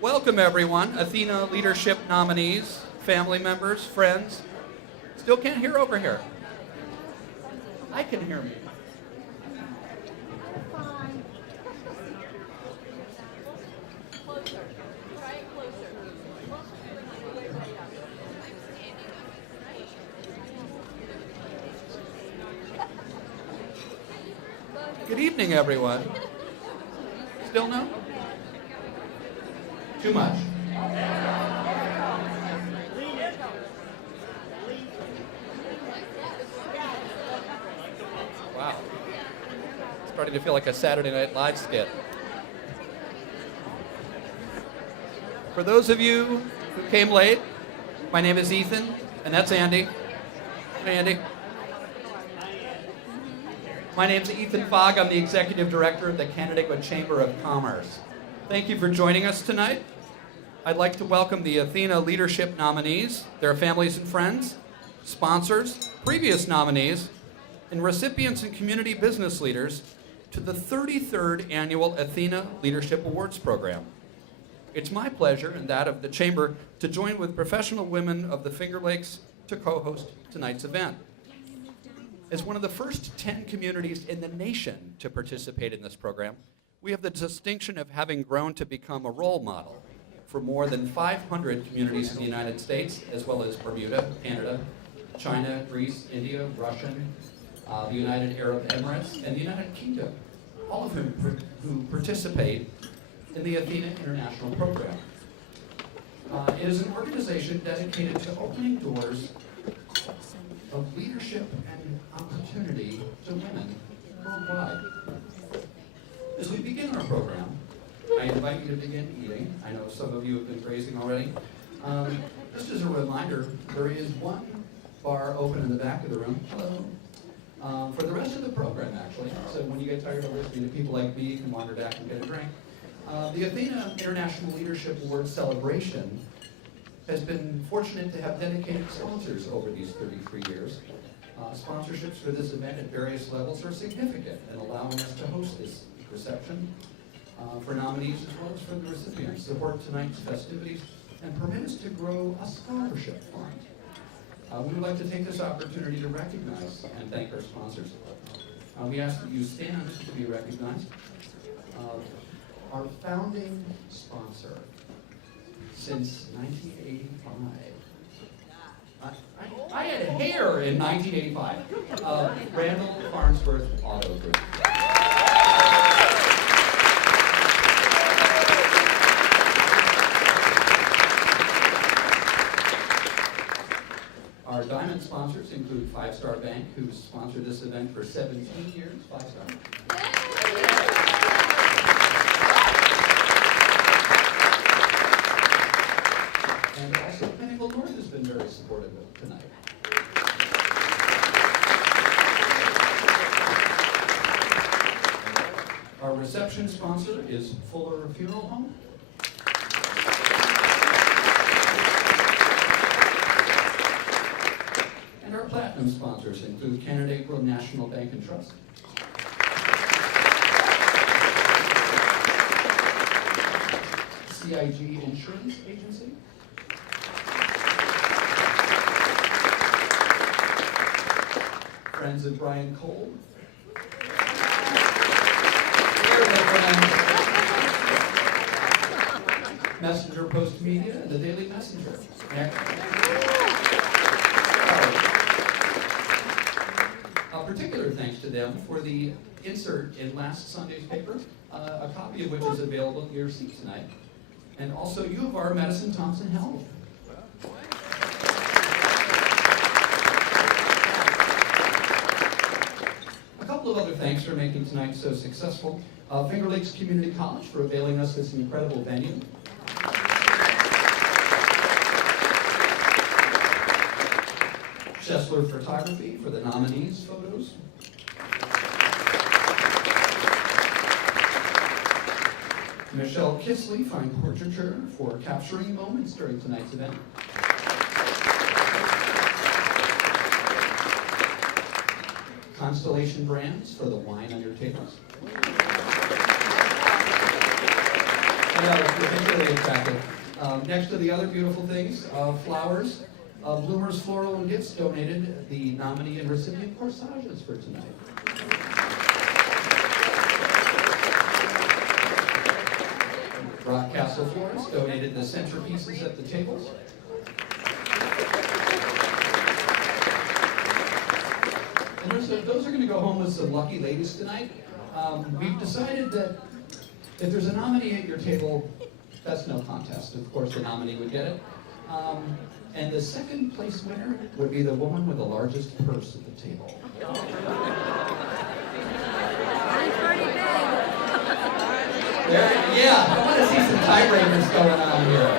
Welcome, everyone. Athena leadership nominees, family members, friends. Still can't hear over here. I can hear me. Good evening, everyone. Still no? Too much. Wow. Starting to feel like a Saturday Night Live skit. For those of you who came late, my name is Ethan, and that's Andy. Hey, Andy. My name's Ethan Fogg. I'm the Executive Director of the Canandaigua Chamber of Commerce. Thank you for joining us tonight. I'd like to welcome the Athena leadership nominees, their families and friends, sponsors, previous nominees, and recipients and community business leaders to the 33rd Annual Athena Leadership Awards Program. It's my pleasure and that of the Chamber to join with professional women of the Finger Lakes to co-host tonight's event. As one of the first 10 communities in the nation to participate in this program, we have the distinction of having grown to become a role model for more than 500 communities in the United States, as well as Bermuda, Canada, China, Greece, India, Russia, the United Arab Emirates, and the United Kingdom, all of who participate in the Athena International Program. It is an organization dedicated to opening doors of leadership and opportunity to women worldwide. As we begin our program, I invite you to begin eating. I know some of you have been grazing already. Just as a reminder, there is one bar open in the back of the room. Hello. For the rest of the program, actually. So when you get tired of listening to people like me, you can wander back and get a drink. The Athena International Leadership Awards celebration has been fortunate to have dedicated sponsors over these 33 years. Sponsorships for this event at various levels are significant in allowing us to host this reception for nominees as well as for the recipients, support tonight's festivities, and permit us to grow a scholarship fund. We would like to take this opportunity to recognize and thank our sponsors. We ask that you stand to be recognized. Our founding sponsor since 1985. I had hair in 1985. Randall Farnsworth Auto Group. Our diamond sponsors include Five Star Bank, who's sponsored this event for 17 years. 5 Star. And also, Pinnacle North has been very supportive of tonight. Our reception sponsor is Fuller Funeral Home. And our platinum sponsors include Canandaigua National Bank and Trust, CIG Insurance Agency, Friends of Brian Cole, Messenger Post Media, and the Daily Messenger. A particular thanks to them for the insert in last Sunday's paper, a copy of which is available at your seat tonight. And also U of R Madison Thompson Health. A couple of other thanks for making tonight so successful. Finger Lakes Community College for availing us this incredible venue. Schessler Photography for the nominees' photos. Michelle Kisley, Fine Portraiture, for capturing moments during tonight's event. Constellation Brands for the wine on your tables. And I was particularly attracted Next to the other beautiful things, flowers, Bloomers Floral and Gifts donated the nominee and recipient corsages for tonight. Rock Castle Florist donated the centerpieces at the tables. And those are going to go home with some lucky ladies tonight. We've decided that if there's a nominee at your table, that's no contest. Of course, the nominee would get it. And the second place winner would be the woman with the largest purse at the table. Yeah, I want to see some tiebreakers going on here.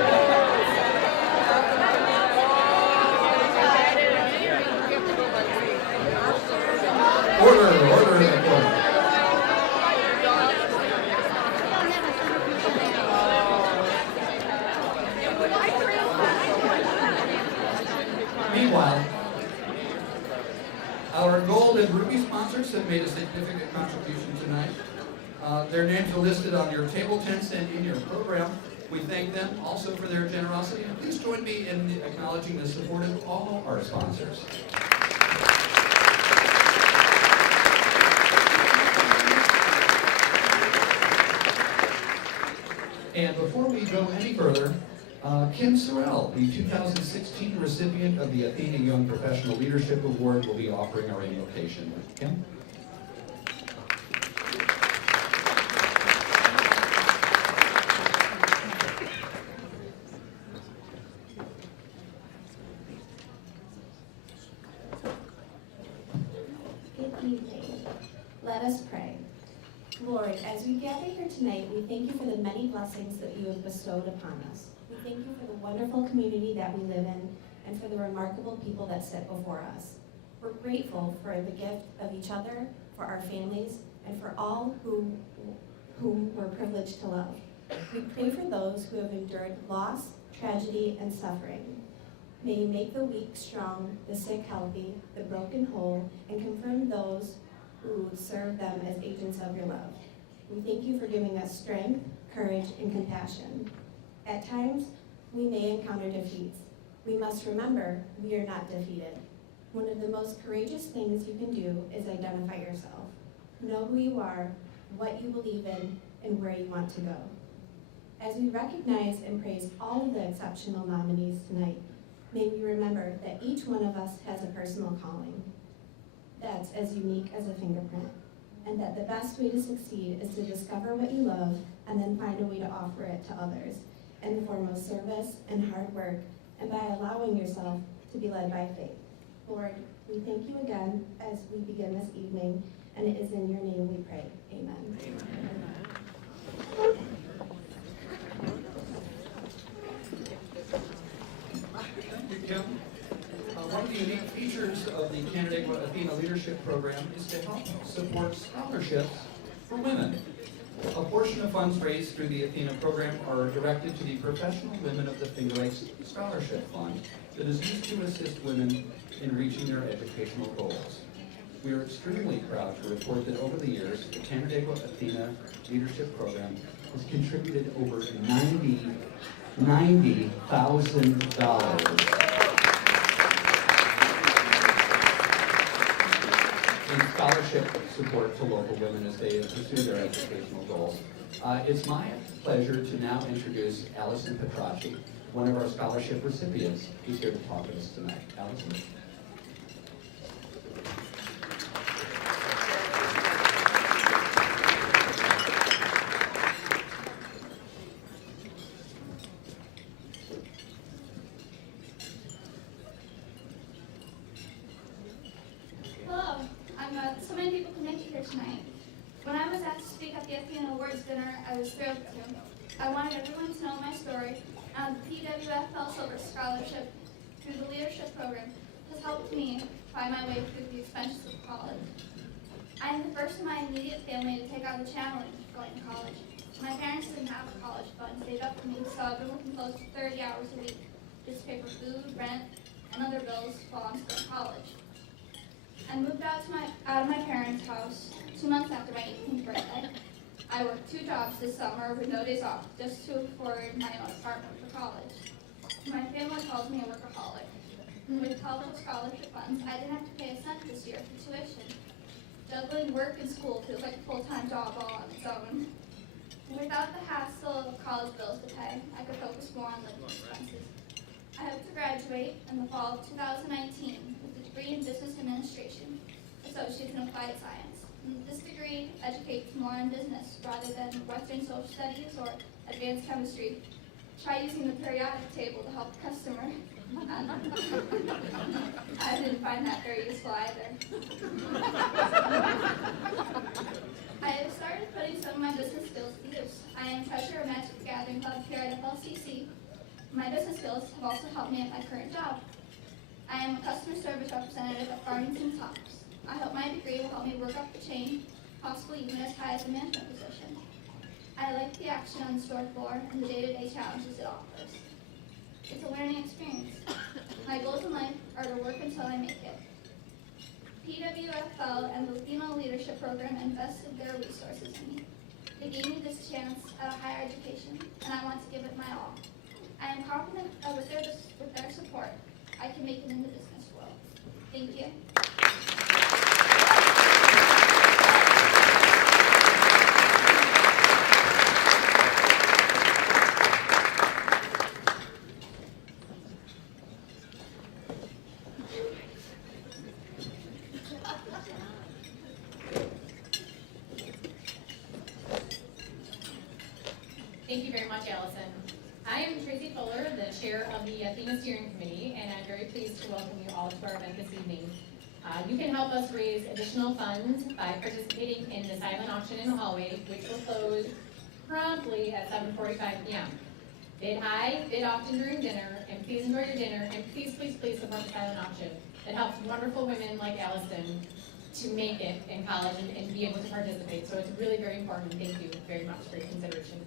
Order in the corner. Meanwhile, our gold and ruby sponsors have made a significant contribution tonight. Their names are listed on your table tents and in your program. We thank them also for their generosity. And please join me in acknowledging the support of all our sponsors. And before we go any further, Kim Sorrell, the 2016 recipient of the Athena Young Professional Leadership Award, will be offering our invocation. Kim? Good evening. Let us pray. Lord, as we gather here tonight, we thank you for the many blessings that you have bestowed upon us. We thank you for the wonderful community that we live in and for the remarkable people that sit before us. We're grateful for the gift of each other, for our families, and for all whom we're privileged to love. We pray for those who have endured loss, tragedy, and suffering. May you make the weak strong, the sick healthy, the broken whole, and confirm those who serve them as agents of your love. We thank you for giving us strength, courage, and compassion. At times, we may encounter defeats. We must remember we are not defeated. One of the most courageous things you can do is identify yourself. Know who you are, what you believe in, and where you want to go. As we recognize and praise all of the exceptional nominees tonight, may we remember that each one of us has a personal calling that's as unique as a fingerprint, and that the best way to succeed is to discover what you love and then find a way to offer it to others in the form of service and hard work, and by allowing yourself to be led by faith. Lord, we thank you again as we begin this evening, and it is in your name we pray. Amen. Amen. Thank you, Kim. One of the unique features of the Canandaigua Athena Leadership Program is to help support scholarships for women. A portion of funds raised through the Athena program are directed to the Professional Women of the Finger Lakes Scholarship Fund that is used to assist women in reaching their educational goals. We are extremely proud to report that over the years, the Canandaigua Athena Leadership Program has contributed over $90,000 in scholarship support to local women as they pursue their educational goals. It's my pleasure to now introduce Allison Petracci, one of our scholarship recipients, who's here to talk with us tonight. Allison. So many people connected here tonight. When I was asked to speak at the Athena Awards dinner, I was thrilled to. I wanted everyone to know my story, and the PWFL Silver Scholarship through the Leadership Program has helped me find my way through the expenses of college. I am the first in my immediate family to take on the challenge of going to college. My parents didn't have a college fund saved up for me, so I've been working close to 30 hours a week just to pay for food, rent, and other bills while I'm still in college. I moved out of my parents' house 2 months after my 18th birthday. I worked 2 jobs this summer with no days off just to afford my own apartment for college. calls me a workaholic. With colorful scholarship funds, I didn't have to pay a cent this year for tuition. Juggling work and school feels like a full-time job all on its own. Without the hassle of college bills to pay, I could focus more on living expenses. I hope to graduate in the fall of 2019 with a degree in Business Administration, Associates in Applied Science. This degree educates more in business rather than Western Social Studies or advanced chemistry. Try using the periodic table to help the customer. I didn't find that very useful either. I have started putting some of my business skills to use. I am treasurer of Magic the Gathering Club here at FLCC. My business skills have also helped me at my current job. I am a customer service representative at Farmington Tops. I hope my degree will help me work up the chain, possibly even as high as a management position. I like the action on the store floor and the day-to-day challenges it offers. It's a learning experience. My goals in life are to work until I make it. PWFL and the Latino Leadership Program invested their resources in me. They gave me this chance at a higher education, and I want to give it my all. I am confident that with their support, I can make it in the business world. Thank you. Thank you very much, Allison. I am Tracy Fuller, the chair of the ATHENA Steering Committee, and I'm very pleased to welcome you all to our event this evening. You can help us raise additional funds by participating in the silent auction in the hallway, which will close promptly at 7:45 p.m. Bid high, bid often during dinner, and please enjoy your dinner, and please, please, please support the silent auction. It helps wonderful women like Allison to make it in college and be able to participate. So it's really very important. Thank you very much for your consideration.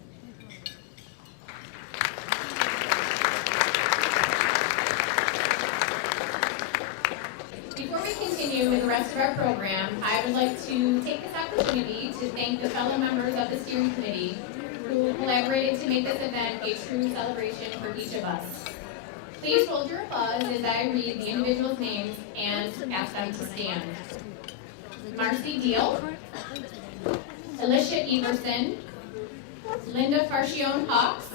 Before we continue with the rest of our program, I would like to take this opportunity to thank the fellow members of the steering committee who collaborated to make this event a true celebration for each of us. Please hold your applause as I read the individuals' names and ask them to stand. Marcy Deal, Alicia Everson, Linda Farchione Hawks,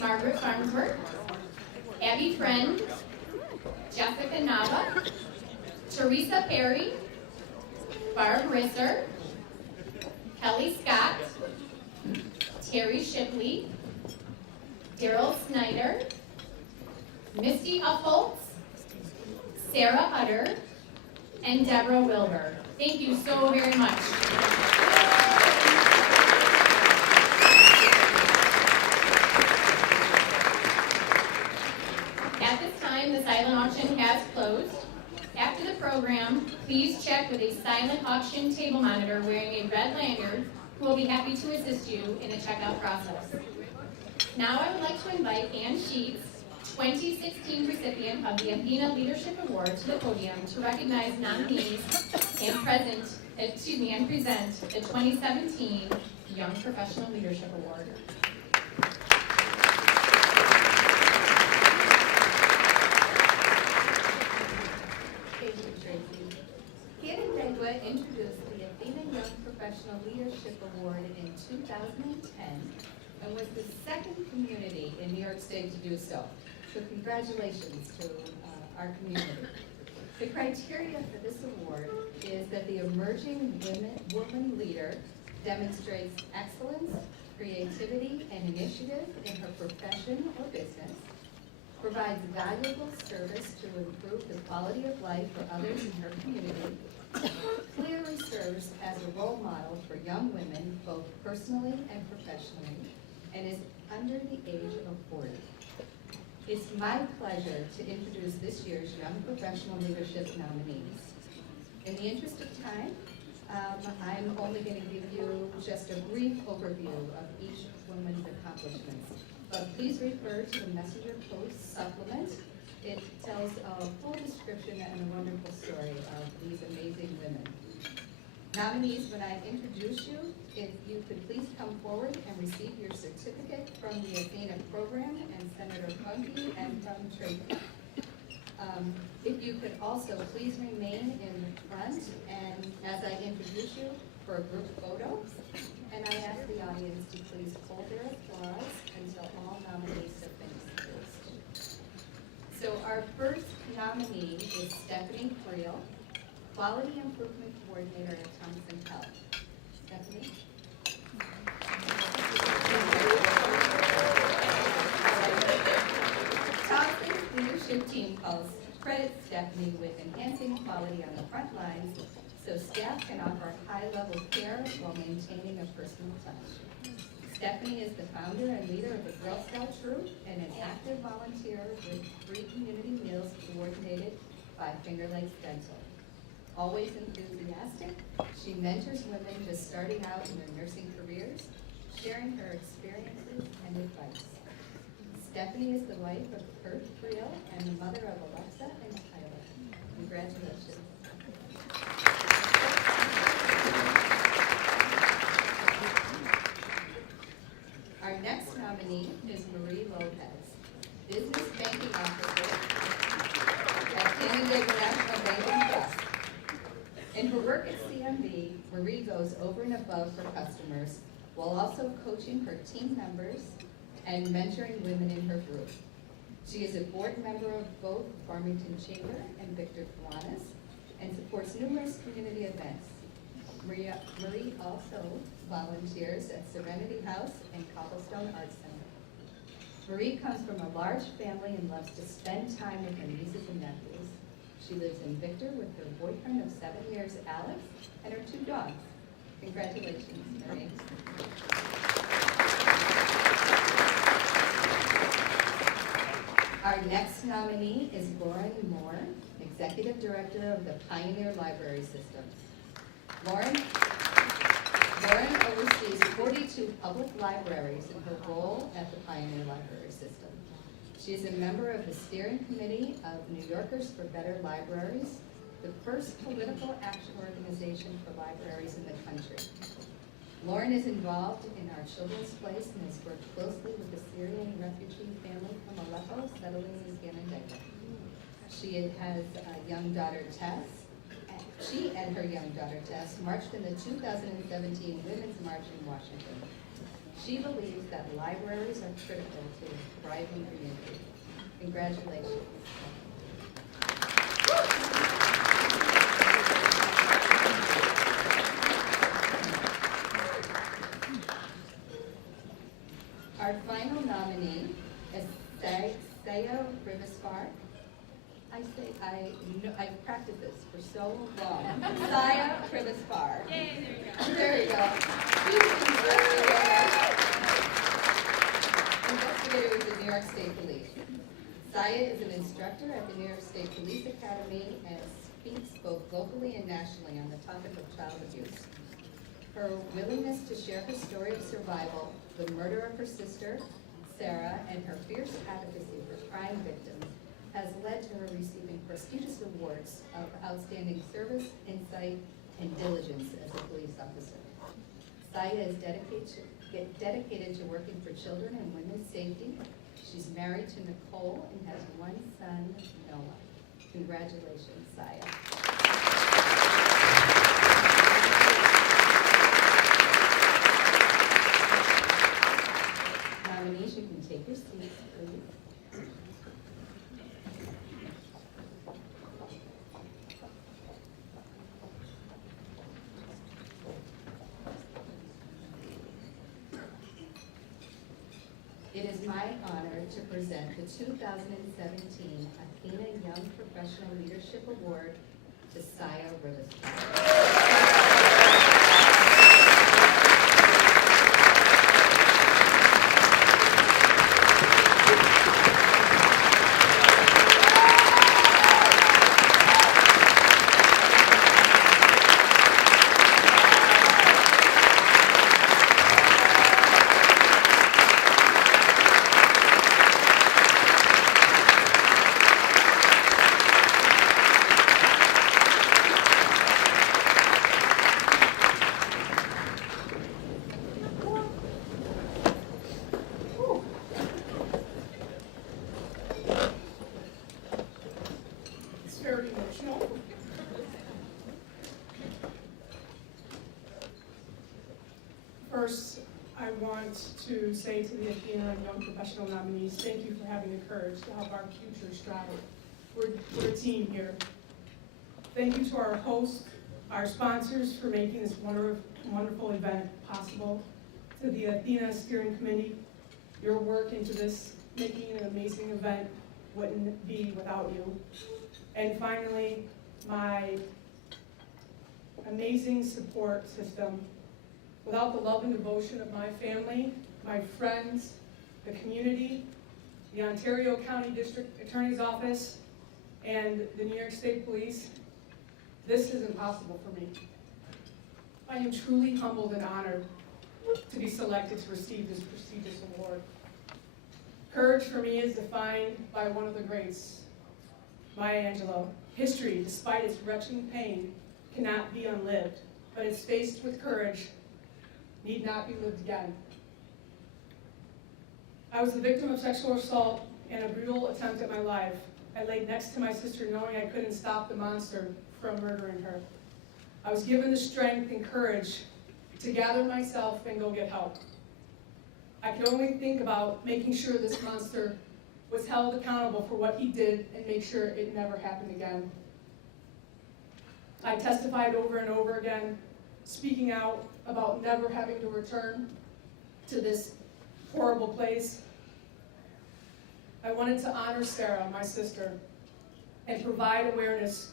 Margaret Farnsworth, Abby Friend, Jessica Nava, Teresa Perry, Barb Risser, Kelly Scott, Terry Shipley, Daryl Snyder, Misty Upholtz, Sarah Utter, and Deborah Wilbur. Thank you so very much. At this time, the silent auction has closed. After the program, please check with a silent auction table monitor wearing a red lanyard who will be happy to assist you in the checkout process. Now I would like to invite Ann Sheets, 2016 recipient of the ATHENA Leadership Award, to the podium to recognize nominees and present the 2017 Young Professional Leadership Award. Thank you, Tracy. Canandaigua introduced the ATHENA Young Professional Leadership Award in 2010 and was the second community in New York State to do so. So congratulations to our community. The criteria for this award is that the emerging woman leader demonstrates excellence, creativity, and initiative in her profession or business, provides valuable service to improve the quality of life for others in her community, clearly serves as a role model for young women both personally and professionally, and is under the age of 40. It's my pleasure to introduce this year's Young Professional Leadership nominees. In the interest of time, I'm only going to give you just a brief overview of each woman's accomplishments. But please refer to the Messenger Post supplement. It tells a full description and a wonderful story of these amazing women. Nominees, when I introduce you, if you could please come forward and receive your certificate from the ATHENA program and Senator Funky and from Tracy. If you could also please remain in the front and as I introduce you for a group photo. And I ask the audience to please hold their applause until all nominees have been introduced. So our first nominee is Stephanie Creel, Quality Improvement Coordinator at Thompson Health. Stephanie? Thompson's leadership team credits Stephanie with enhancing quality on the front lines so staff can offer high-level care while maintaining a personal touch. Stephanie is the founder and leader of the Girl Scout Troop and an active volunteer with free community meals coordinated by Finger Lakes Dental. Always enthusiastic, she mentors women just starting out in their nursing careers, sharing her experiences and advice. Stephanie is the wife of Kurt Creel and the mother of Alexa and Tyler. Congratulations. Our next nominee is Marie Lopez, Business Banking Officer at Canandaigua National Bank and Trust. In her work at CMB, Marie goes over and above for customers while also coaching her team members and mentoring women in her group. She is a board member of both Farmington Chamber and Victor Kiwanis and supports numerous community events. Marie also volunteers at Serenity House and Cobblestone Arts Center. Marie comes from a large family and loves to spend time with her nieces and nephews. She lives in Victor with her boyfriend of 7 years, Alex, and her 2 dogs. Congratulations, Marie. Our next nominee is Lauren Moore, Executive Director of the Pioneer Library System. Lauren oversees 42 public libraries in her role at the Pioneer Library System. She is a member of the steering committee of New Yorkers for Better Libraries, the first political action organization for libraries in the country. Lauren is involved in our Children's Place and has worked closely with the Syrian refugee family from Aleppo settling in Canandaigua. She has a young daughter, Tess. She and her young daughter, Tess, marched in the 2017 Women's March in Washington. She believes that libraries are critical to a thriving community. Congratulations. Our final nominee is Saya Rivisfar. I've practiced this for so long. Saya Rivisfar. Yay, there you go. There you go. Investigator with the New York State Police. Saya is an instructor at the New York State Police Academy and speaks both locally and nationally on the topic of child abuse. Her willingness to share her story of survival, the murder of her sister, Sarah, and her fierce advocacy for crime victims has led to her receiving prestigious awards of outstanding service, insight, and diligence as a police officer. Saya is dedicated to working for children and women's safety. She's married to Nicole and has 1 son, Noah. Congratulations, Saya. Nominees, you can take your seats, please. It is my honor to present the 2017 ATHENA Young Professional Leadership Award to Saya Rivisfar. I want to say to the Athena and young professional nominees, thank you for having the courage to help our future strive. We're a team here. Thank you to our hosts, our sponsors for making this wonderful event possible. To the Athena Steering Committee, your work into this, making an amazing event wouldn't be without you. And finally, my amazing support system. Without the love and devotion of my family, my friends, the community, the Ontario County District Attorney's Office, and the New York State Police, this is impossible for me. I am truly humbled and honored to be selected to receive this prestigious award. Courage for me is defined by one of the greats, Maya Angelou. History, despite its wrenching pain, cannot be unlived, but it's faced with courage need not be lived again. I was the victim of sexual assault and a brutal attempt at my life. I laid next to my sister knowing I couldn't stop the monster from murdering her. I was given the strength and courage to gather myself and go get help. I could only think about making sure this monster was held accountable for what he did and make sure it never happened again. I testified over and over again, speaking out about never having to return to this horrible place. I wanted to honor Sarah, my sister, and provide awareness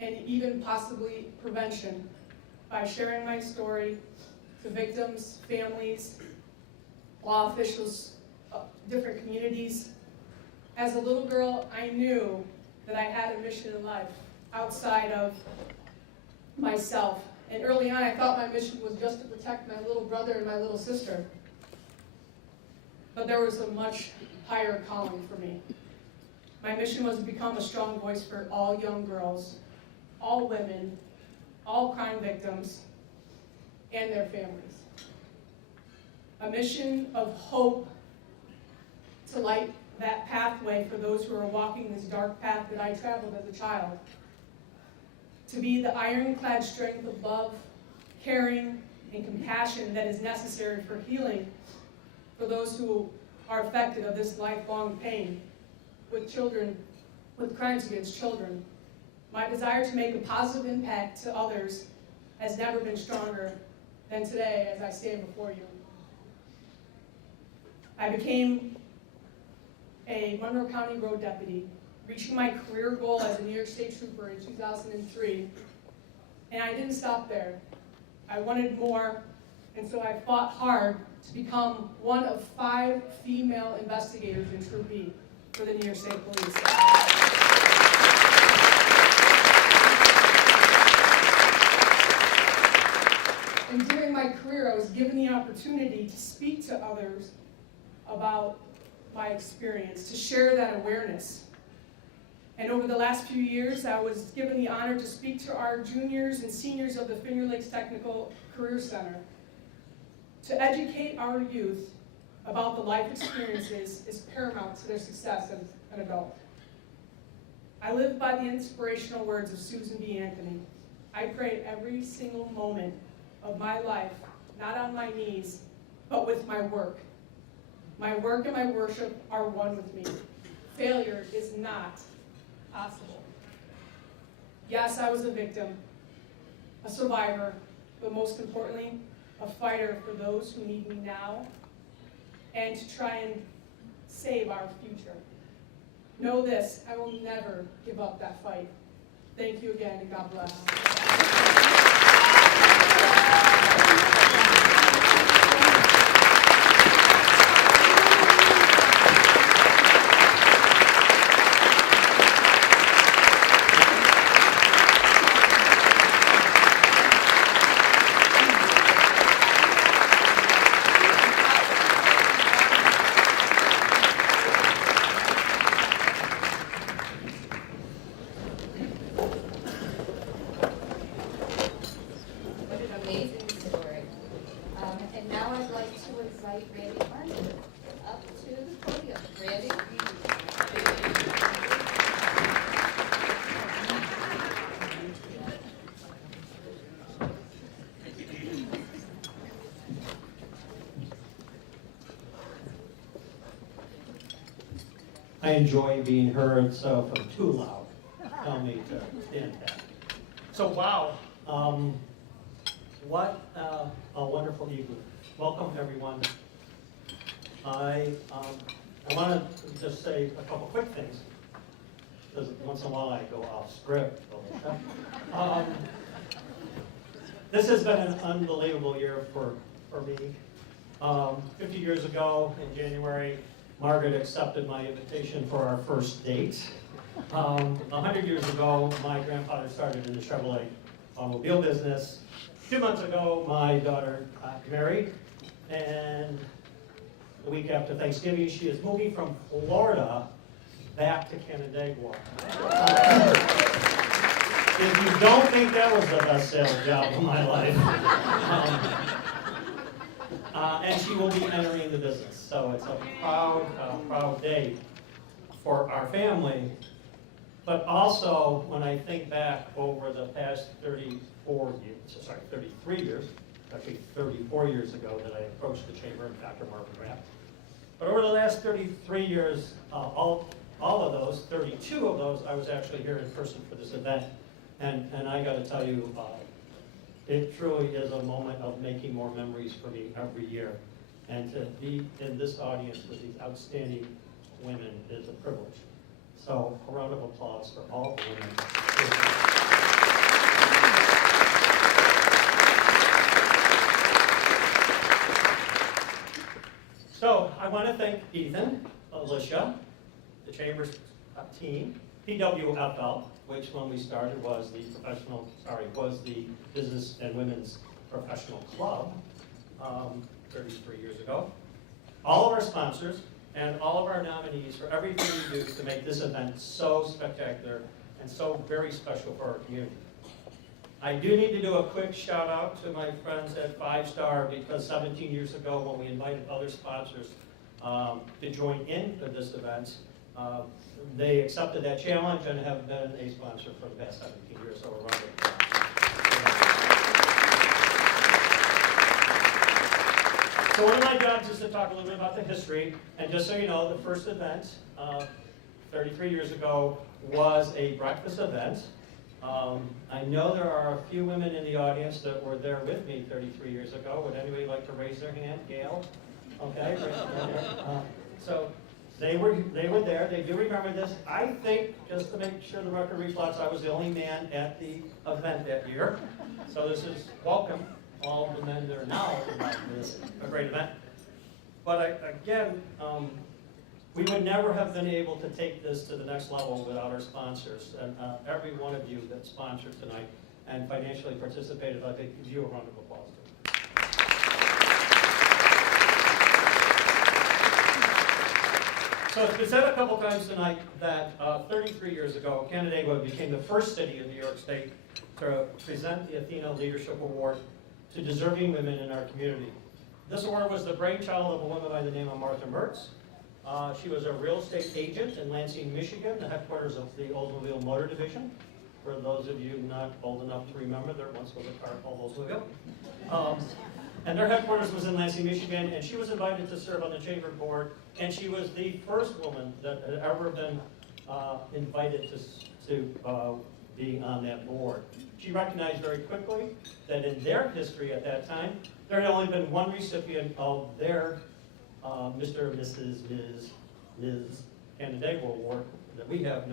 and even possibly prevention by sharing my story to victims, families, law officials, different communities. As a little girl, I knew that I had a mission in life outside of myself. And early on, I thought my mission was just to protect my little brother and my little sister. But there was a much higher calling for me. My mission was to become a strong voice for all young girls, all women, all crime victims, and their families. A mission of hope to light that pathway for those who are walking this dark path that I traveled as a child. To be the ironclad strength of love, caring, and compassion that is necessary for healing for those who are affected of this lifelong pain with children, with crimes against children. My desire to make a positive impact to others has never been stronger than today as I stand before you. I became a Monroe County road deputy, reaching my career goal as a New York State Trooper in 2003. And I didn't stop there. I wanted more, and so I fought hard to become one of 5 female investigators in Troop B for the New York State Police. And during my career, I was given the opportunity to speak to others about my experience, to share that awareness. And over the last few years, I was given the honor to speak to our juniors and seniors of the Finger Lakes Technical Career Center. To educate our youth about the life experiences is paramount to their success as an adult. I live by the inspirational words of Susan B. Anthony. I pray every single moment of my life, not on my knees, but with my work. My work and my worship are one with me. Failure is not possible. Yes, I was a victim, a survivor, but most importantly, a fighter for those who need me now and to try and save our future. Know this, I will never give up that fight. Thank you again, and God bless. What an amazing story. I enjoy being heard, so if I'm too loud, tell me to stand back. So wow, what a wonderful evening. Welcome everyone. I want to just say a couple quick things, because once in a while I go off script. This has been an unbelievable year for me. 50 years ago in January, Margaret accepted my invitation for our first date. 100 years ago, my grandfather started in the Chevrolet automobile business. 2 months ago, my daughter got married, and the week after Thanksgiving, she is moving from Florida back to Canandaigua. If you don't think that was the best sales job of my life. And she will be entering the business. So it's a proud day for our family. But also, when I think back over the past 33 years, actually 34 years ago that I approached the chamber and Dr. Marvin Rapp. But over the last 33 years, all of those, 32 of those, I was actually here in person for this event. And I got to tell you, it truly is a moment of making more memories for me every year. And to be in this audience with these outstanding women is a privilege. So a round of applause for all the women. So I want to thank Ethan, Alicia, the Chamber's team, PWFL, which when we started was the Business and Women's Professional Club 33 years ago. All of our sponsors and all of our nominees for everything we do to make this event so spectacular and so very special for our community. I do need to do a quick shout out to my friends at 5 Star, because 17 years ago when we invited other sponsors to join into this event, they accepted that challenge and have been a sponsor for the past 17 years, so we're running. So one of my jobs is to talk a little bit about the history, and just so you know, the first event 33 years ago was a breakfast event. I know there are a few women in the audience that were there with me 33 years ago. Would anybody like to raise their hand? Gail? Okay, so they were there. They do remember this. I think, just to make sure the record reflects, I was the only man at the event that year. So this is welcome, all the men that are now involved in this a great event. But again, we would never have been able to take this to the next level without our sponsors. And every one of you that sponsored tonight and financially participated, I think, give you a round of applause. So it's been said a couple times tonight that 33 years ago, Canandaigua became the first city in New York State to present the ATHENA Leadership Award to deserving women in our community. This award was the brainchild of a woman by the name of Martha Mertz. She was a real estate agent in Lansing, Michigan, the headquarters of the Oldsmobile Motor Division. For those of you not old enough to remember, there once was a car called Oldsmobile. And their headquarters was in Lansing, Michigan, and she was invited to serve on the chamber board, and she was the first woman that had ever been invited to be on that board. She recognized very quickly that in their history at that time, there had only been one recipient of their Mr., Mrs., Ms. Canandaigua Award that we have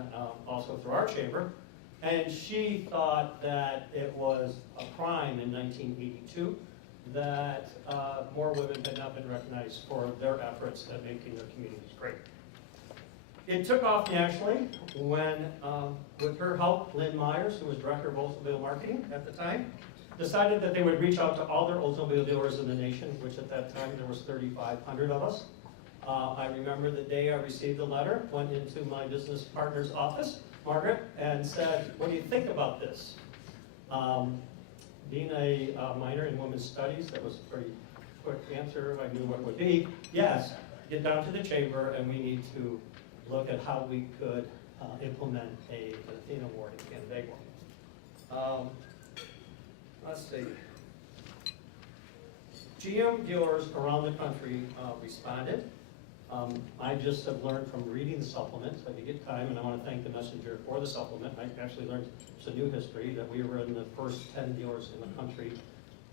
also through our chamber. And she thought that it was a crime in 1982 that more women had not been recognized for their efforts at making their communities great. It took off nationally when, with her help, Lynn Myers, who was director of Oldsmobile Marketing at the time, decided that they would reach out to all their Oldsmobile dealers in the nation, which at that time there was 3,500 of us. I remember the day I received the letter, went into my business partner's office, Margaret, and said, what do you think about this? Being a minor in women's studies, that was a pretty quick answer. I knew what it would be. Yes, get down to the chamber and we need to look at how we could implement an ATHENA award in Canandaigua. Let's see. GM dealers around the country responded. I just have learned from reading the supplement, so if you get time, and I want to thank the messenger for the supplement. I actually learned some new history, that we were in the first 10 dealers in the country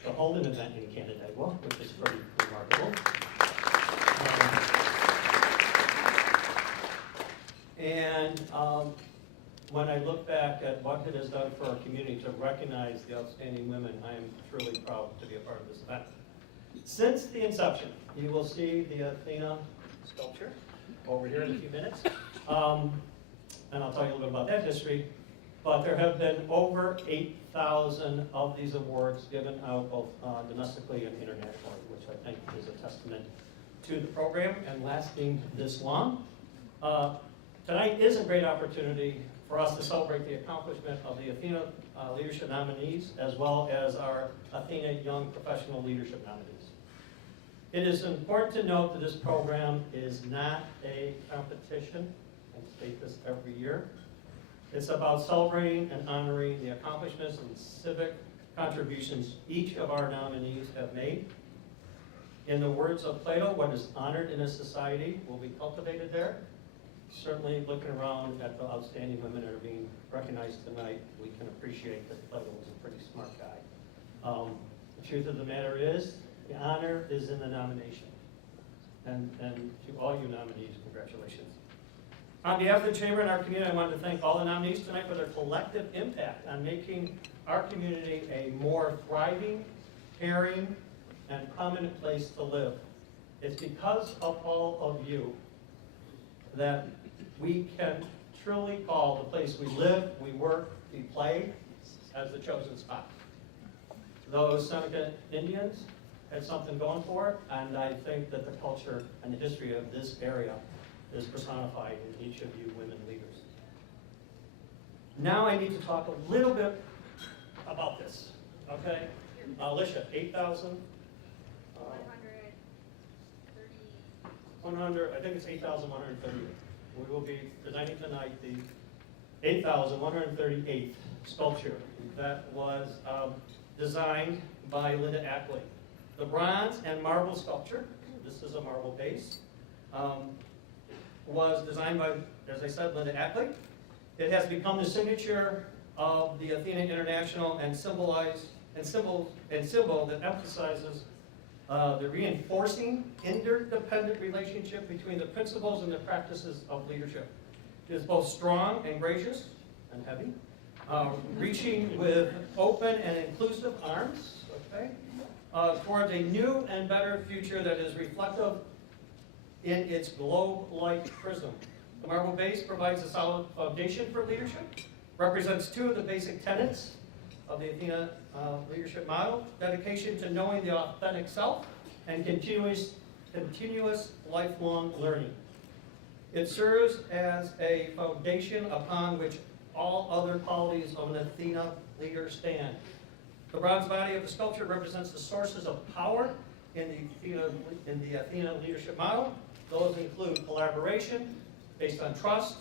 to hold an event in Canandaigua, which is pretty remarkable. When I look back at what it has done for our community to recognize the outstanding women, I am truly proud to be a part of this event. Since the inception, you will see the Athena sculpture over here in a few minutes. And I'll tell you a little bit about that history. But there have been over 8,000 of these awards given out both domestically and internationally, which I think is a testament to the program and lasting this long. Tonight is a great opportunity for us to celebrate the accomplishment of the Athena leadership nominees, as well as our Athena Young Professional Leadership nominees. It is important to note that this program is not a competition. I state this every year. It's about celebrating and honoring the accomplishments and civic contributions each of our nominees have made. In the words of Plato, what is honored in a society will be cultivated there. Certainly, looking around at the outstanding women that are being recognized tonight, we can appreciate that Plato was a pretty smart guy. The truth of the matter is, the honor is in the nomination. And to all you nominees, congratulations. On behalf of the Chamber and our community, I wanted to thank all the nominees tonight for their collective impact on making our community a more thriving, caring, and prominent place to live. It's because of all of you that we can truly call the place we live, we work, we play as the chosen spot. Those Seneca Indians had something going for it, and I think that the culture and the history of this area is personified in each of you women leaders. Now I need to talk a little bit about this, okay? Alicia, 8,000? 100, I think it's 8,130. We will be presenting tonight the 8,138th sculpture that was designed by Linda Ackley. The bronze and marble sculpture, this is a marble base, was designed by, as I said, Linda Ackley. It has become the signature of the Athena International and symbol that emphasizes the reinforcing interdependent relationship between the principles and the practices of leadership. It is both strong and gracious and heavy, reaching with open and inclusive arms, okay, towards a new and better future that is reflective in its globe-like prism. The marble base provides a solid foundation for leadership, represents two of the basic tenets of the Athena leadership model: dedication to knowing the authentic self and continuous lifelong learning. It serves as a foundation upon which all other qualities of an Athena leader stand. The bronze body of the sculpture represents the sources of power in the Athena leadership model. Those include collaboration based on trust,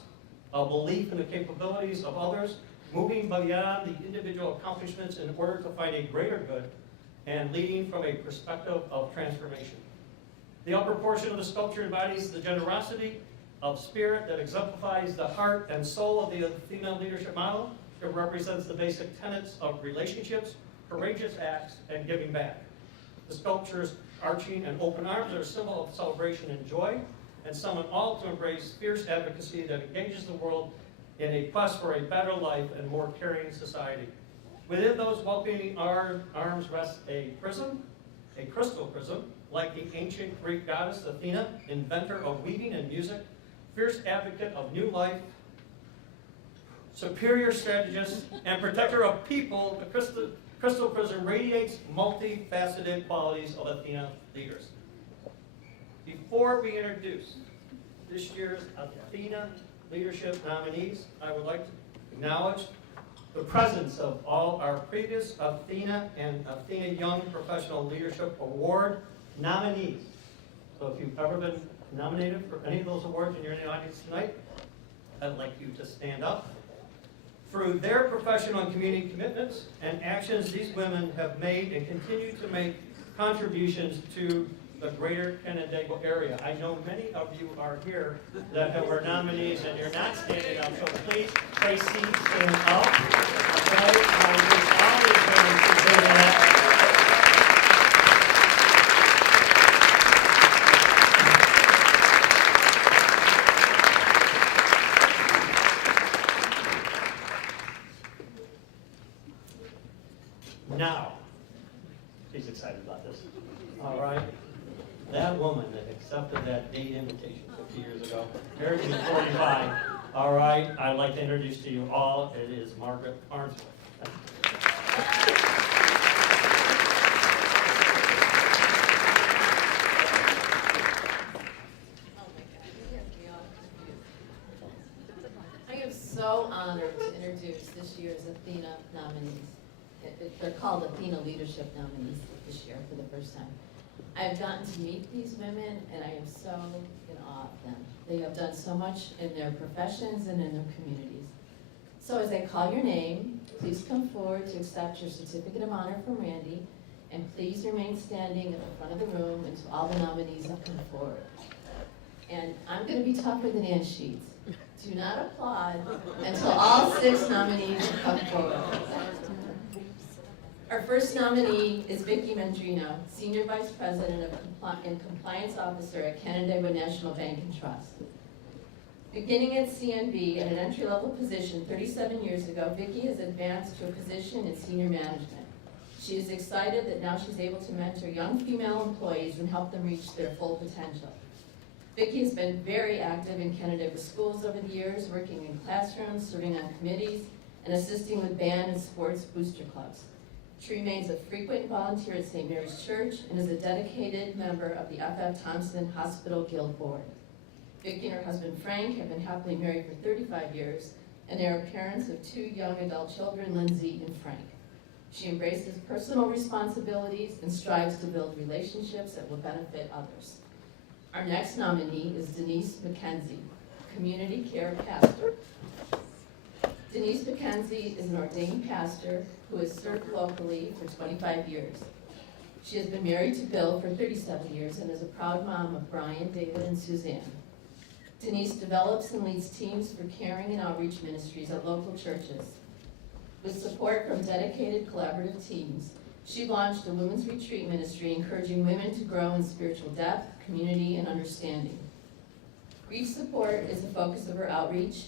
a belief in the capabilities of others, moving beyond the individual accomplishments in order to find a greater good, and leading from a perspective of transformation. The upper portion of the sculpture embodies the generosity of spirit that exemplifies the heart and soul of the Athena leadership model. It represents the basic tenets of relationships, courageous acts, and giving back. The sculpture's arching and open arms are a symbol of celebration and joy, and summon all to embrace fierce advocacy that engages the world in a quest for a better life and more caring society. Within those welcoming arms rests a prism, a crystal prism, like the ancient Greek goddess Athena, inventor of weaving and music, fierce advocate of new life, superior strategist, and protector of people. The crystal prism radiates multifaceted qualities of Athena leaders. Before we introduce this year's Athena leadership nominees, I would like to acknowledge the presence of all our previous Athena and Athena Young Professional Leadership Award nominees. So if you've ever been nominated for any of those awards and you're in the audience tonight, I'd like you to stand up. Through their professional and community commitments and actions, these women have made and continue to make contributions to the greater Canandaigua area. I know many of you are here that were nominees and you're not standing up, so please, Tracy, stand up. Okay? I'm just always going to say that. Now, she's excited about this. All right. That woman that accepted that date invitation 50 years ago, married me 45. All right. I'd like to introduce to you all, it is Margaret Farnsworth. I am so honored to introduce this year's ATHENA nominees. They're called ATHENA Leadership Nominees this year for the first time. I have gotten to meet these women and I am so in awe of them. They have done so much in their professions and in their communities. So as I call your name, please come forward to accept your certificate of honor from Randy, and please remain standing at the front of the room until all the nominees have come forward. And I'm going to be tougher than Ann Sheets. Do not applaud until all 6 nominees have come forward. Our first nominee is Vicki Mendrino, Senior Vice President and Compliance Officer at Canandaigua National Bank and Trust. Beginning at CNB at an entry-level position 37 years ago, Vicki has advanced to a position in senior management. She is excited that now she's able to mentor young female employees and help them reach their full potential. Vicki has been very active in Canandaigua schools over the years, working in classrooms, serving on committees, and assisting with band and sports booster clubs. She remains a frequent volunteer at St. Mary's Church and is a dedicated member of the F.F. Thompson Hospital Guild Board. Vicki and her husband Frank have been happily married for 35 years, and they are parents of 2 young adult children, Lindsay and Frank. She embraces personal responsibilities and strives to build relationships that will benefit others. Our next nominee is Denise McKenzie, Community Care Pastor. Denise McKenzie is an ordained pastor who has served locally for 25 years. She has been married to Bill for 37 years and is a proud mom of Brian, David, and Suzanne. Denise develops and leads teams for caring and outreach ministries at local churches. With support from dedicated collaborative teams, she launched a women's retreat ministry encouraging women to grow in spiritual depth, community, and understanding. Grief support is the focus of her outreach.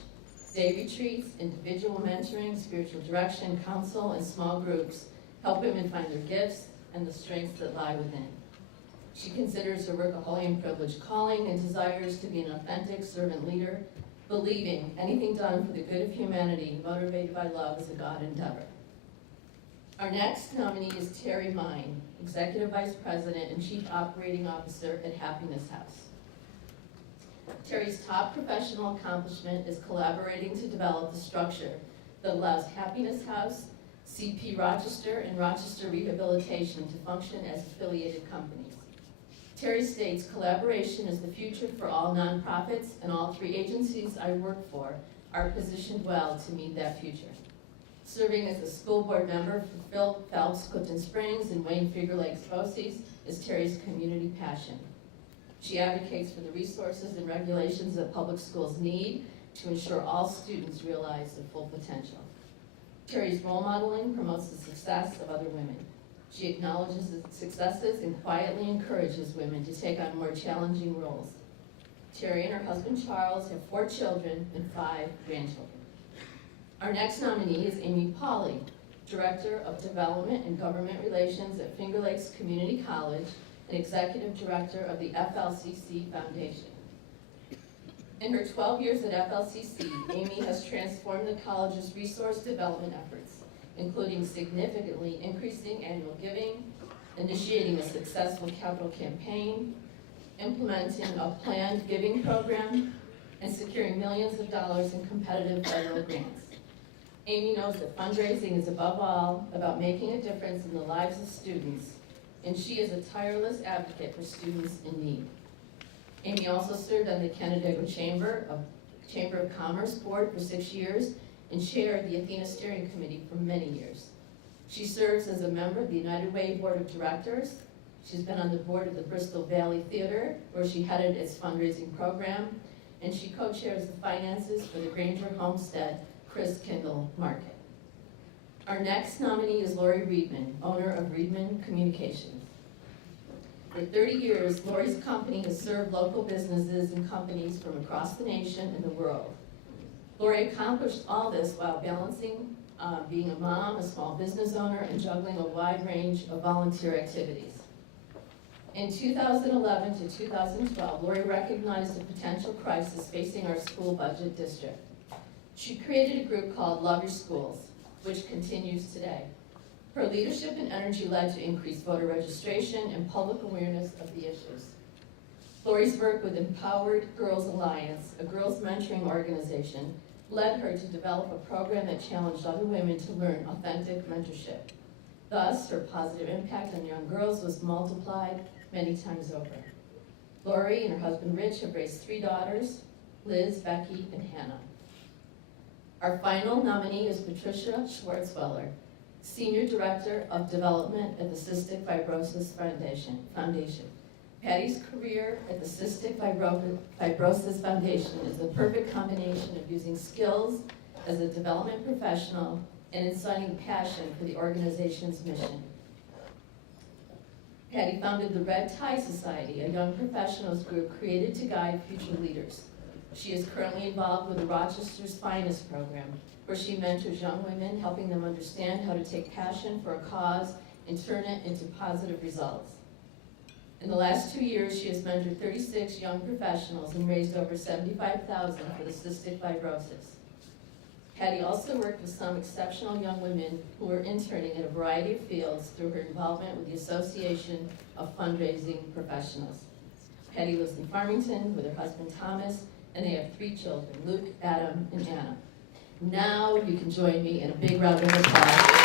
Day retreats, individual mentoring, spiritual direction, counsel, and small groups help women find their gifts and the strengths that lie within. She considers her work a holy and privileged calling and desires to be an authentic servant leader, believing anything done for the good of humanity, motivated by love, is a God endeavor. Our next nominee is Terry Mine, Executive Vice President and Chief Operating Officer at Happiness House. Terry's top professional accomplishment is collaborating to develop the structure that allows Happiness House, CP Rochester, and Rochester Rehabilitation to function as affiliated companies. Terry states, "Collaboration is the future for all nonprofits, and all 3 agencies I work for are positioned well to meet that future." Serving as a school board member for Phil Phelps, Clifton Springs, and Wayne Finger Lakes BOCES is Terry's community passion. She advocates for the resources and regulations that public schools need to ensure all students realize their full potential. Terry's role modeling promotes the success of other women. She acknowledges the successes and quietly encourages women to take on more challenging roles. Terry and her husband Charles have 4 children and 5 grandchildren. Our next nominee is Amy Pauley, Director of Development and Government Relations at Finger Lakes Community College and Executive Director of the FLCC Foundation. In her 12 years at FLCC, Amy has transformed the college's resource development efforts, including significantly increasing annual giving, initiating a successful capital campaign, implementing a planned giving program, and securing millions of dollars in competitive federal grants. Amy knows that fundraising is above all about making a difference in the lives of students, and she is a tireless advocate for students in need. Amy also served on the Canandaigua Chamber of Commerce Board for 6 years and chaired the ATHENA Steering Committee for many years. She serves as a member of the United Way Board of Directors. She's been on the board of the Bristol Valley Theater, where she headed its fundraising program, and she co-chairs the finances for the Granger Homestead Chris Kindle Market. Our next nominee is Lori Reedman, owner of Reedman Communications. For 30 years, Lori's company has served local businesses and companies from across the nation and the world. Lori accomplished all this while balancing being a mom, a small business owner, and juggling a wide range of volunteer activities. In 2011 to 2012, Lori recognized a potential crisis facing our school budget district. She created a group called Love Your Schools, which continues today. Her leadership and energy led to increased voter registration and public awareness of the issues. Lori's work with Empowered Girls Alliance, a girls mentoring organization, led her to develop a program that challenged other women to learn authentic mentorship. Thus, her positive impact on young girls was multiplied many times over. Lori and her husband Rich have raised 3 daughters, Liz, Becky, and Hannah. Our final nominee is Patricia Schwartzweller, Senior Director of Development at the Cystic Fibrosis Foundation. Patty's career at the Cystic Fibrosis Foundation is the perfect combination of using skills as a development professional and inciting passion for the organization's mission. Patty founded the Red Tie Society, a young professionals group created to guide future leaders. She is currently involved with the Rochester's Finest program, where she mentors young women, helping them understand how to take passion for a cause and turn it into positive results. In the last 2 years, she has mentored 36 young professionals and raised over $75,000 for the cystic fibrosis. Patty also worked with some exceptional young women who were interning in a variety of fields through her involvement with the Association of Fundraising Professionals. Patty lives in Farmington with her husband Thomas, and they have 3 children, Luke, Adam, and Anna. Now you can join me in a big round of applause.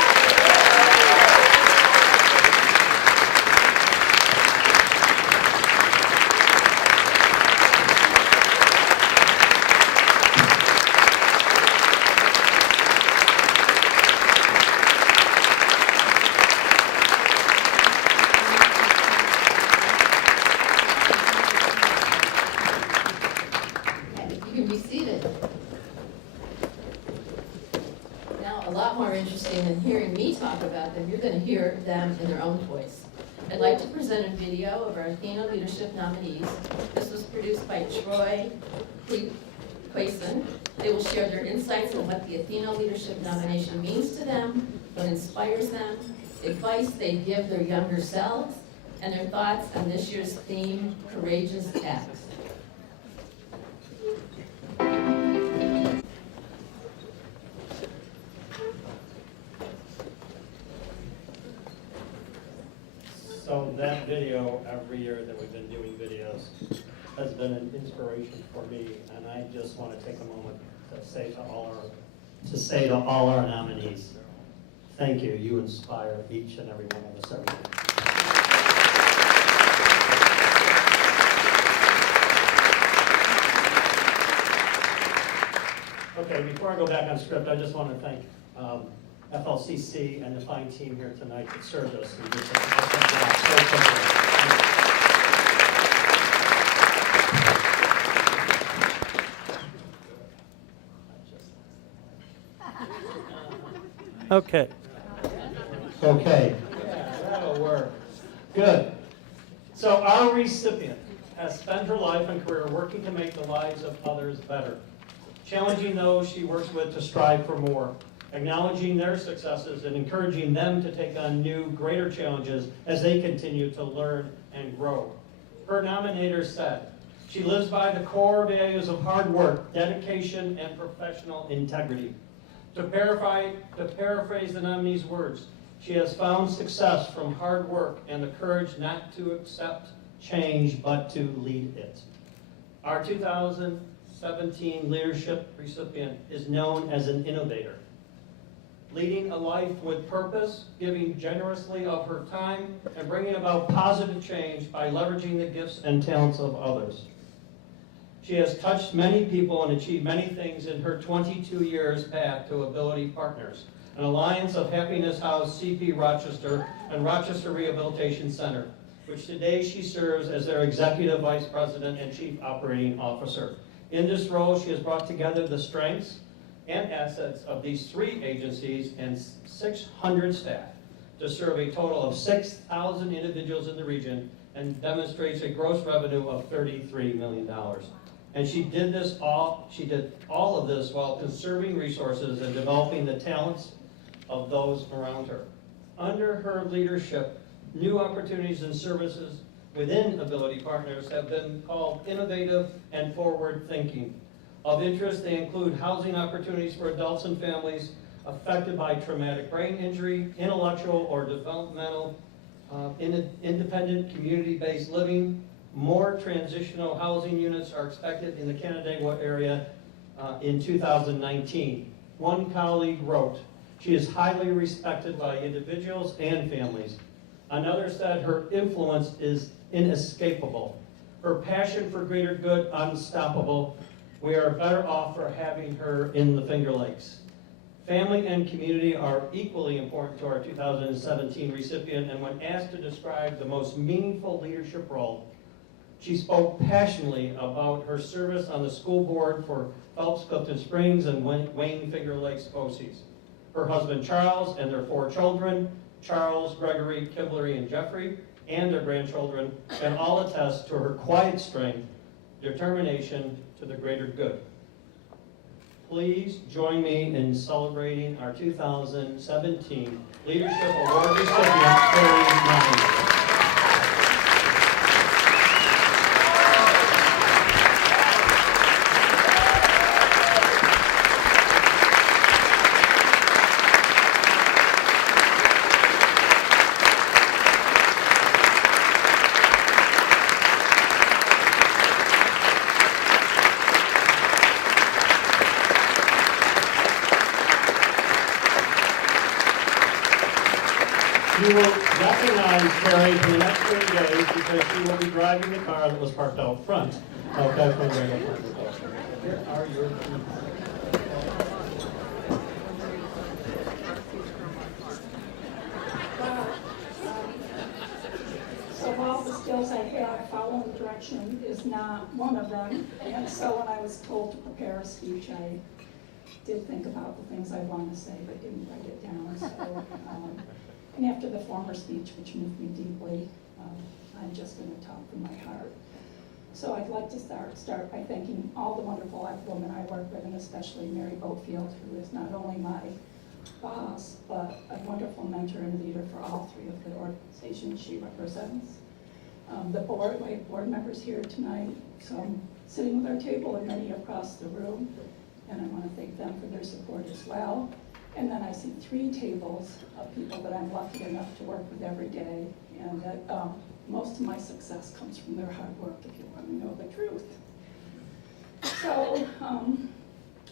You can be seated. Now, a lot more interesting than hearing me talk about them, you're going to hear them in their own voice. I'd like to present a video of our Athena Leadership nominees. This was produced by Troy Quason. They will share their insights on what the Athena Leadership nomination means to them, what inspires them, advice they give their younger selves, and their thoughts on this year's theme, Courageous Acts. So that video, every year that we've been doing videos, has been an inspiration for me, and I just want to take a moment to say to all our nominees, thank you. You inspire each and every one of us every day. Okay, before I go back on script, I just want to thank FLCC and the fine team here tonight that served us. And did such a job so quickly. Okay. Okay. Yeah, that'll work. Good. So our recipient has spent her life and career working to make the lives of others better, challenging those she works with to strive for more, acknowledging their successes and encouraging them to take on new, greater challenges as they continue to learn and grow. Her nominator said, she lives by the core values of hard work, dedication, and professional integrity. To paraphrase the nominee's words, she has found success from hard work and the courage not to accept change, but to lead it. Our 2017 leadership recipient is known as an innovator, leading a life with purpose, giving generously of her time, and bringing about positive change by leveraging the gifts and talents of others. She has touched many people and achieved many things in her 22 years path to Ability Partners, an alliance of Happiness House, CP Rochester, and Rochester Rehabilitation Center, which today she serves as their Executive Vice President and Chief Operating Officer. In this role, she has brought together the strengths and assets of these 3 agencies and 600 staff to serve a total of 6,000 individuals in the region and demonstrates a gross revenue of $33 million. And she did all of this while conserving resources and developing the talents of those around her. Under her leadership, new opportunities and services within Ability Partners have been called innovative and forward-thinking. Of interest, they include housing opportunities for adults and families affected by traumatic brain injury, intellectual or developmental, independent community-based living. More transitional housing units are expected in the Canandaigua area in 2019. One colleague wrote, "She is highly respected by individuals and families." Another said her influence is inescapable. Her passion for greater good unstoppable. We are better off for having her in the Finger Lakes. Family and community are equally important to our 2017 recipient, and when asked to describe the most meaningful leadership role, she spoke passionately about her service on the school board for Phelps Clifton Springs and Wayne Finger Lakes BOCES. Her husband Charles and their 4 children, Charles, Gregory, Kiblery, and Jeffrey, and their grandchildren, can all attest to her quiet strength, determination to the greater good. Please join me in celebrating our 2017 Leadership Award recipient, Terry Nye. You will recognize Terry for the next 30 days because she will be driving the car that was parked out front. Okay, from there. Here are your keys. So while the skills I have, following direction is not one of them. And so when I was told to prepare a speech, I did think about the things I want to say, but didn't write it down. So, and after the former speech, which moved me deeply, I'm just going to talk from my heart. So I'd like to start by thanking all the wonderful women I work with, and especially Mary Boatfield, who is not only my boss, but a wonderful mentor and leader for all 3 of the organizations she represents. The board, we have board members here tonight, some sitting with our table and many across the room, and I want to thank them for their support as well. And then I see 3 tables of people that I'm lucky enough to work with every day, and that most of my success comes from their hard work, if you want to know the truth. So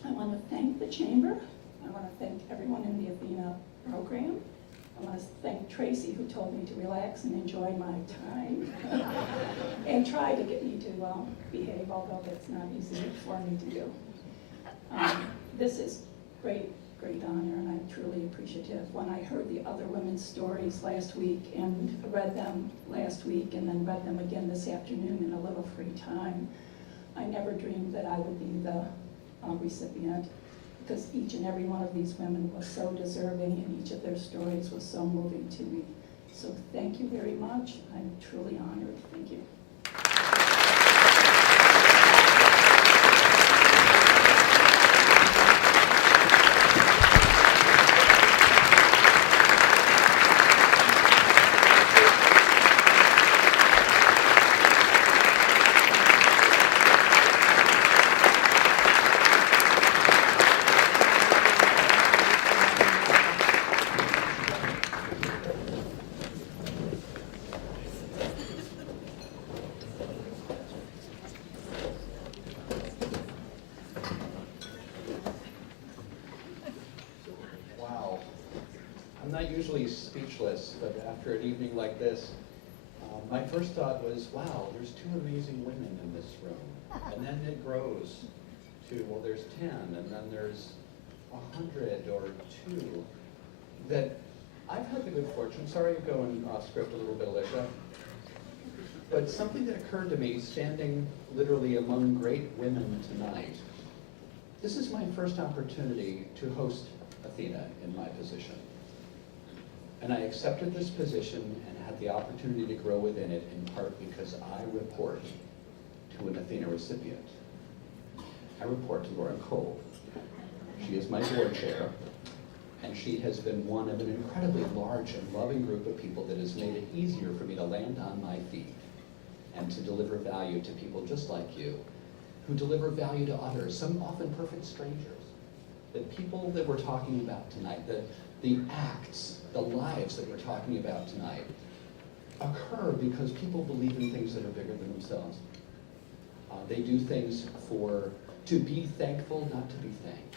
I want to thank the Chamber. I want to thank everyone in the ATHENA program. I want to thank Tracy, who told me to relax and enjoy my time and try to get me to behave, although that's not easy for me to do. This is great honor, and I'm truly appreciative. When I heard the other women's stories last week and read them last week and then read them again this afternoon in a little free time, I never dreamed that I would be the recipient, because each and every one of these women was so deserving and each of their stories was so moving to me. So thank you very much. I'm truly honored. Thank you. I'm not usually speechless, but after an evening like this, my first thought was, wow, there's 2 amazing women in this room. And then it grows to, well, there's 10, and then there's 100 or 2. That I've had the good fortune, sorry, going off script a little bit, Alicia. But something that occurred to me standing literally among great women tonight, this is my first opportunity to host Athena in my position. And I accepted this position and had the opportunity to grow within it in part because I report to an Athena recipient. I report to Lauren Cole. She is my board chair, and she has been one of an incredibly large and loving group of people that has made it easier for me to land on my feet and to deliver value to people just like you, who deliver value to others, some often perfect strangers. The people that we're talking about tonight, the acts, the lives that we're talking about tonight, occur because people believe in things that are bigger than themselves. They do things to be thankful, not to be thanked.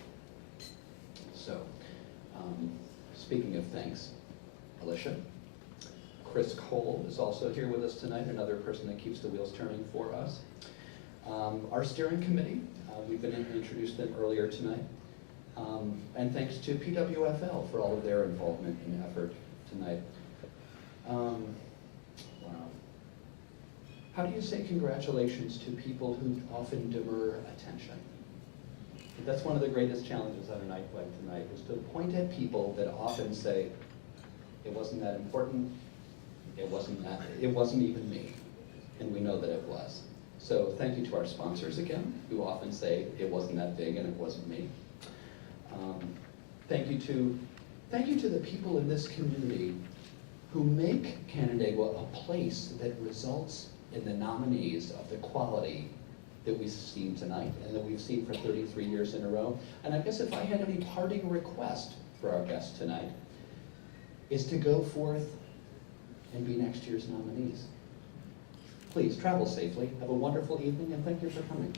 So, speaking of thanks, Alicia, Chris Cole is also here with us tonight, another person that keeps the wheels turning for us. Our steering committee, we've been introduced them earlier tonight. And thanks to PWFL for all of their involvement and effort tonight. Wow. How do you say congratulations to people who often demur attention? That's one of the greatest challenges on a night like tonight, is to point at people that often say, it wasn't that important, it wasn't even me, and we know that it was. So thank you to our sponsors again, who often say it wasn't that big and it wasn't me. Thank you to the people in this community who make Canandaigua a place that results in the nominees of the quality that we've seen tonight and that we've seen for 33 years in a row. And I guess if I had any parting request for our guests tonight, is to go forth and be next year's nominees. Please travel safely, have a wonderful evening, and thank you for coming.